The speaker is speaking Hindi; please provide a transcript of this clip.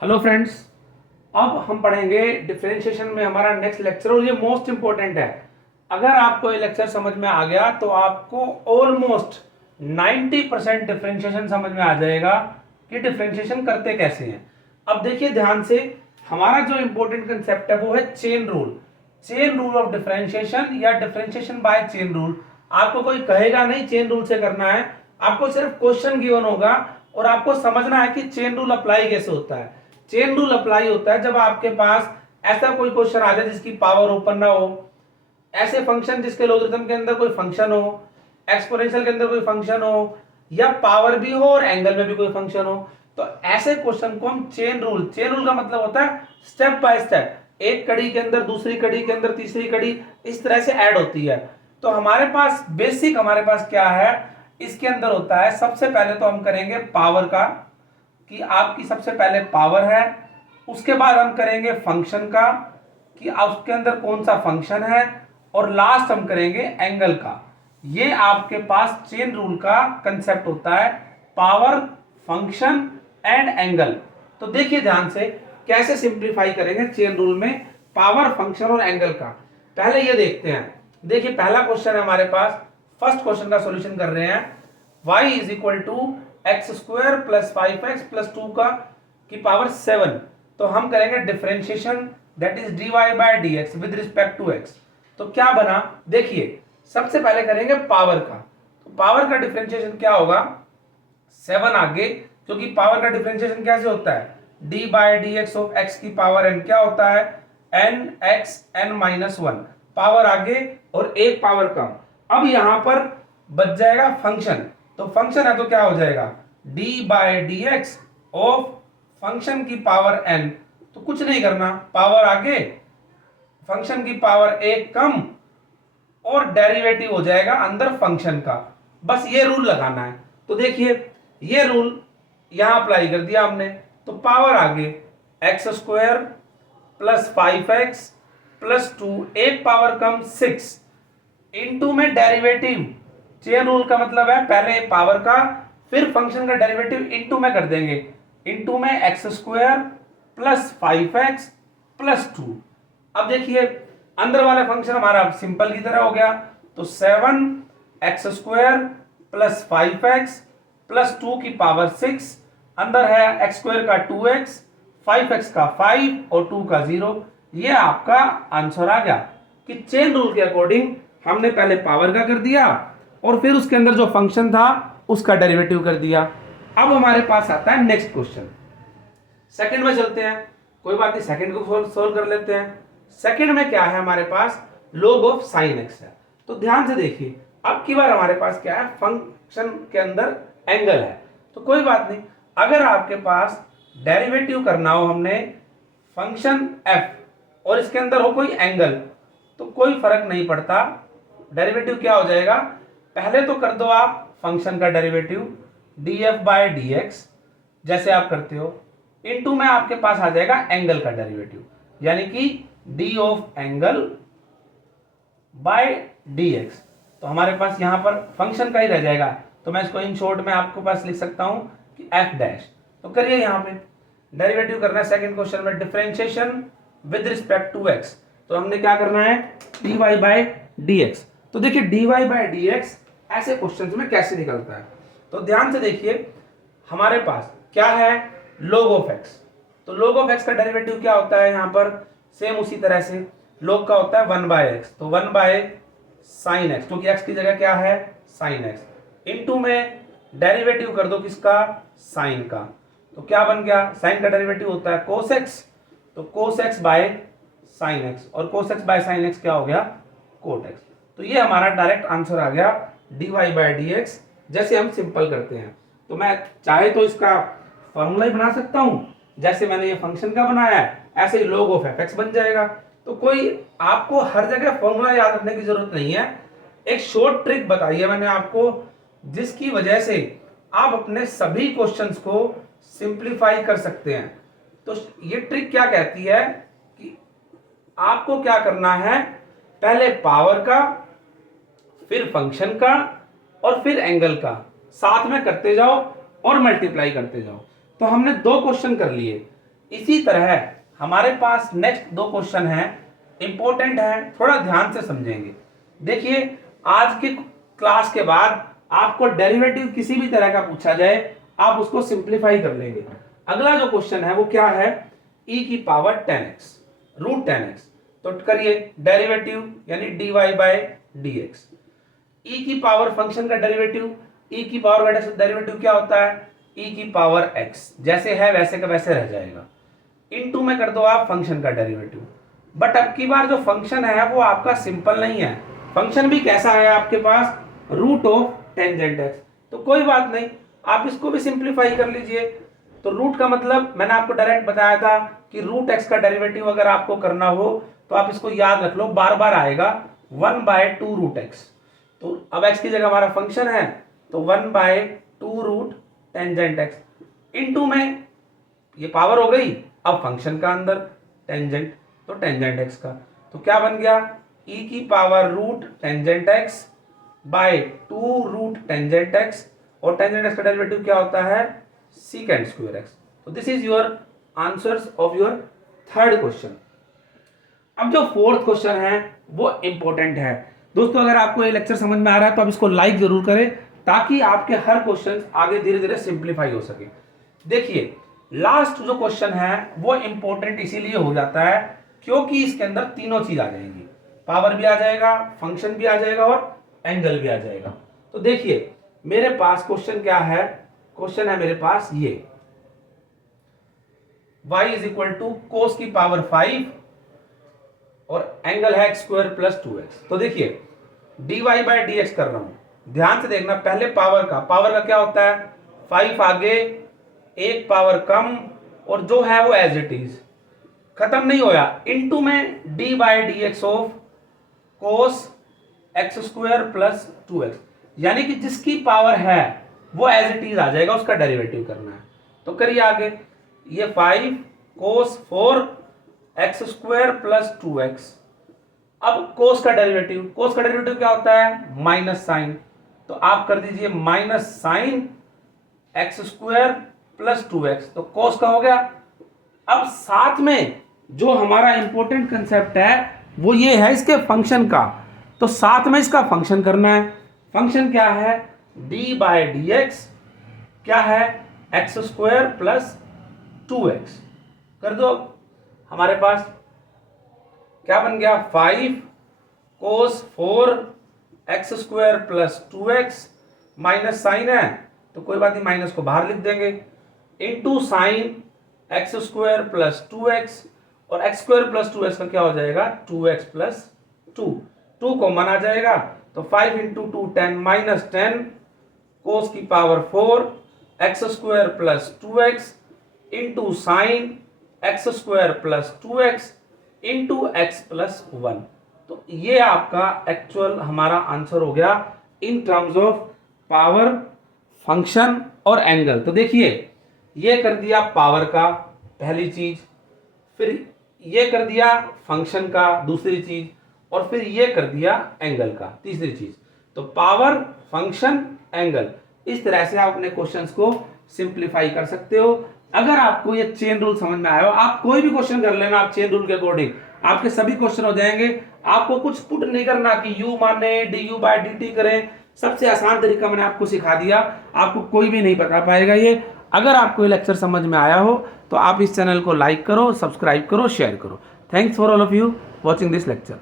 हेलो फ्रेंड्स, अब हम पढ़ेंगे डिफरेंशिएशन में हमारा नेक्स्ट लेक्चर और ये मोस्ट इंपॉर्टेंट है। अगर आपको ये लेक्चर समझ में आ गया तो आपको ऑलमोस्ट 90% डिफरेंशिएशन समझ में आ जाएगा कि डिफरेंशिएशन करते कैसे हैं। अब देखिए ध्यान से, हमारा जो इंपॉर्टेंट कंसेप्ट है वो है chain rule. Chain rule of differentiation या डिफरेंशिएशन बाय चेन रूल। आपको कोई कहेगा नहीं चेन रूल से करना है, आपको सिर्फ क्वेश्चन गिवन होगा और आपको समझना है कि चेन रूल अप्लाई कैसे होता है। चेन रूल अप्लाई होता है जब आपके पास ऐसा कोई क्वेश्चन आ जाए जिसकी पावर ओपन ना हो, ऐसे फंक्शन जिसके लॉगरिथम के अंदर कोई फंक्शन हो, एक्सपोनेंशियल के अंदर कोई फंक्शन हो, या पावर भी हो और एंगल में भी कोई फंक्शन हो, तो ऐसे क्वेश्चन को हम चेन रूल का मतलब होता है स्टेप बाय स्टेप, एक कड़ी के अंदर दूसरी कड़ी के अंदर तीसरी कड़ी इस तरह से ऐड होती है। तो हमारे पास बेसिक हमारे पास क्या है, इसके अंदर होता है सबसे पहले तो हम करेंगे पावर का, कि आपकी सबसे पहले पावर है, उसके बाद हम करेंगे फंक्शन का कि उसके अंदर कौन सा फंक्शन है, और लास्ट हम करेंगे एंगल का। ये आपके पास चेन रूल का कंसेप्ट होता है, पावर, फंक्शन एंड एंगल। तो देखिए ध्यान से कैसे सिंप्लीफाई करेंगे चेन रूल में पावर, फंक्शन और एंगल का। पहले ये देखते हैं। देखिए पहला क्वेश्चन है हमारे पास, फर्स्ट क्वेश्चन का सॉल्यूशन कर रहे हैं। y is equal to x square plus 5x plus 2 का की पावर 7। तो हम करेंगे differentiation, that is dy by dx with respect to x। तो क्या बना, देखिए सबसे पहले करेंगे पावर का। तो पावर का डिफरेंशिएशन क्या होगा, 7 आगे, क्योंकि पावर का डिफरेंशिएशन कैसे होता है, d by dx of x की पावर n क्या होता है, n x n minus 1, power आगे और एक पावर कम। अब यहां पर बच जाएगा फंक्शन, तो फंक्शन है तो क्या हो जाएगा, d by dx of function की पावर n। तो कुछ नहीं करना, पावर आगे, फंक्शन की पावर एक कम और डेरिवेटिव हो जाएगा अंदर फंक्शन का। बस ये रूल लगाना है। तो देखिए ये रूल यहां अप्लाई कर दिया हमने, तो पावर आगे x square plus 5x plus 2, एक पावर कम 6, इनटू में डेरिवेटिव। चेन रूल का मतलब है पहले पावर का फिर फंक्शन का डेरिवेटिव इनटू में कर देंगे, इनटू में x square plus 5x plus 2। अब देखिए अंदर वाला फंक्शन हमारा सिंपल की तरह हो गया, तो 7x square plus 5x plus 2 की पावर 6, अंदर है x स्क्वायर का 2x, 5x का 5 और 2 का 0। ये आपका आंसर आ गया कि चेन रूल के अकॉर्डिंग हमने पहले पावर का कर दिया और फिर उसके अंदर जो फंक्शन था उसका डेरिवेटिव कर दिया। अब हमारे पास आता है नेक्स्ट क्वेश्चन, सेकंड में चलते हैं। कोई बात नहीं, सेकंड को सोल्व कर लेते हैं। सेकंड में क्या है हमारे पास, log ऑफ साइन एक्स है। तो ध्यान से देखिए, अब की बार हमारे पास क्या है, फंक्शन के अंदर एंगल है। तो कोई बात नहीं, अगर आपके पास डेरिवेटिव करना हो हमने फंक्शन f और इसके अंदर हो कोई एंगल, तो कोई फर्क नहीं पड़ता, डेरिवेटिव क्या हो जाएगा, पहले तो कर दो आप फंक्शन का डेरिवेटिव df बाय dx जैसे आप करते हो, इनटू में आपके पास आ जाएगा एंगल का डेरिवेटिव, यानी कि d of angle by dx। तो हमारे पास यहां पर फंक्शन का ही रह जाएगा, तो मैं इसको इन शॉर्ट में आपके पास लिख सकता हूं कि f डैश। तो करिए यहां पे डेरिवेटिव करना है सेकंड क्वेश्चन में, differentiation with respect to x। तो हमने क्या करना है, dy बाय dx। तो देखिए dy बाय dx ऐसे क्वेश्चंस में कैसे निकलता है, तो ध्यान से देखिए हमारे पास क्या है, log ऑफ x। तो log ऑफ x का डेरिवेटिव क्या होता है, यहां पर सेम उसी तरह से log का होता है 1 बाय x, तो 1 बाय साइन x, क्योंकि x की जगह क्या है साइन x, इनटू में डेरिवेटिव कर दो किसका, साइन का। तो क्या बन गया, साइन का डेरिवेटिव होता है cos x, तो cos x by sine x, और cos x by sine x क्या हो गया, cot x। तो ये हमारा डायरेक्ट आंसर आ गया dy बाय dx, जैसे हम सिंपल करते हैं। तो मैं चाहे तो इसका फॉर्मूला ही बना सकता हूं, जैसे मैंने ये फंक्शन का बनाया है ऐसे ही log ऑफ fx बन जाएगा। तो कोई आपको हर जगह फॉर्मूला याद रखने की जरूरत नहीं है, एक शॉर्ट ट्रिक बताई है मैंने आपको, जिसकी वजह से आप अपने सभी क्वेश्चंस को सिंप्लीफाई कर सकते हैं। तो ये ट्रिक क्या कहती है कि आपको क्या करना है, पहले पावर का, फिर फंक्शन का और फिर एंगल का साथ में करते जाओ और मल्टीप्लाई करते जाओ। तो हमने दो क्वेश्चन कर लिए, इसी तरह हमारे पास नेक्स्ट 2 क्वेश्चन हैं, इंपॉर्टेंट है, थोड़ा ध्यान से समझेंगे। देखिए आज के क्लास के बाद आपको डेरिवेटिव किसी भी तरह का पूछा जाए आप उसको सिंप्लीफाई कर लेंगे। अगला जो क्वेश्चन है वो क्या है, e की पावर 10x रूट 10x। तो करिए डेरिवेटिव यानी dy बाय dx। e की पावर फंक्शन का डेरिवेटिव, e की पावर का डेरिवेटिव क्या होता है, e की पावर x, जैसे है वैसे का वैसे रह जाएगा। इनटू में कर दो आप फंक्शन का डेरिवेटिव। बट अब की बार जो फंक्शन है वो आपका सिंपल नहीं है, फंक्शन भी कैसा है आपके पास, रूट ऑफ टेंजेंट x। तो कोई बात नहीं, आप इसको भी सिंप्लीफाई कर लीजिए। तो रूट का मतलब मैंने आपको डायरेक्ट बताया था कि रूट x का डेरिवेटिव अगर आपको करना हो तो आप इसको याद रख लो, बार बार आएगा 1/2 रूट x। तो अब x की जगह हमारा फंक्शन है तो 1/2 रूट टेंजेंट x। इनटू में ये पावर हो गई, अब फंक्शन का अंदर टेंजेंट, तो टेंजेंट x का, तो क्या बन गया, e की power root tangent x by 2 root tangent x, और टेंजेंट x का डेरिवेटिव क्या होता है, secant स्क्वायर x। तो this is your answers of your third question. अब जो फोर्थ क्वेश्चन है वो इंपॉर्टेंट है। दोस्तों अगर आपको ये लेक्चर समझ में आ रहा है तो आप इसको लाइक जरूर करें ताकि आपके हर क्वेश्चन आगे धीरे धीरे सिंप्लीफाई हो सके। देखिए लास्ट जो क्वेश्चन है वो इंपॉर्टेंट इसीलिए हो जाता है क्योंकि इसके अंदर तीनों चीज आ जाएंगी, पावर भी आ जाएगा, फंक्शन भी आ जाएगा और एंगल भी आ जाएगा। तो देखिए मेरे पास क्वेश्चन क्या है, क्वेश्चन है मेरे पास ये y इज इक्वल टू कोस की पावर 5 और एंगल है x स्क्वायर प्लस 2x। तो देखिए dy बाय dx कर रहा हूं, ध्यान से देखना, पहले पावर का क्या होता है, 5 आगे एक पावर कम और जो है वो एज इट इज, खत्म नहीं होया, इनटू में d by dx of cos x square plus 2x, यानी कि जिसकी पावर है वो एज इट इज आ जाएगा, उसका डेरिवेटिव करना है। तो करिए आगे, ये 5 cos 4 x square plus 2x। अब कोस का डेरिवेटिव क्या होता है, माइनस साइन, तो आप कर दीजिए minus sine x square plus 2x, तो कोस का हो गया। अब साथ में जो हमारा इंपॉर्टेंट कंसेप्ट है वो ये है इसके फंक्शन का, तो साथ में इसका फंक्शन करना है। फंक्शन क्या है, d बाय dx क्या है, x स्क्वायर प्लस 2x। कर दो, हमारे पास क्या बन गया, 5 cos 4 x square plus 2x, minus sine है तो कोई बात नहीं, माइनस को बाहर लिख देंगे, into sine x square plus 2x, और x स्क्वायर प्लस 2x का क्या हो जाएगा, 2x प्लस 2 कॉमन आ जाएगा, तो 5 इंटू 2 10 माइनस 10 कोस की power 4 x square plus 2x into sine x square plus 2x into x plus 1। तो ये आपका एक्चुअल हमारा आंसर हो गया in terms of power, function और एंगल। तो देखिए ये कर दिया पावर का पहली चीज, फिर ये कर दिया फंक्शन का दूसरी चीज, और फिर ये कर दिया एंगल का तीसरी चीज। तो पावर, फंक्शन, एंगल, इस तरह से आप अपने क्वेश्चंस को सिंप्लीफाई कर सकते हो। अगर आपको ये चेन रूल समझ में आया हो, आप कोई भी क्वेश्चन कर लेना, आप चेन रूल के अकॉर्डिंग आपके सभी क्वेश्चन हो जाएंगे। आपको कुछ पुट नहीं करना कि u माने du बाय dt करें, सबसे आसान तरीका मैंने आपको सिखा दिया, आपको कोई भी नहीं बता पाएगा ये। अगर आपको ये लेक्चर समझ में आया हो तो आप इस चैनल को लाइक करो, सब्सक्राइब करो, शेयर करो। Thanks for all of you watching this lecture.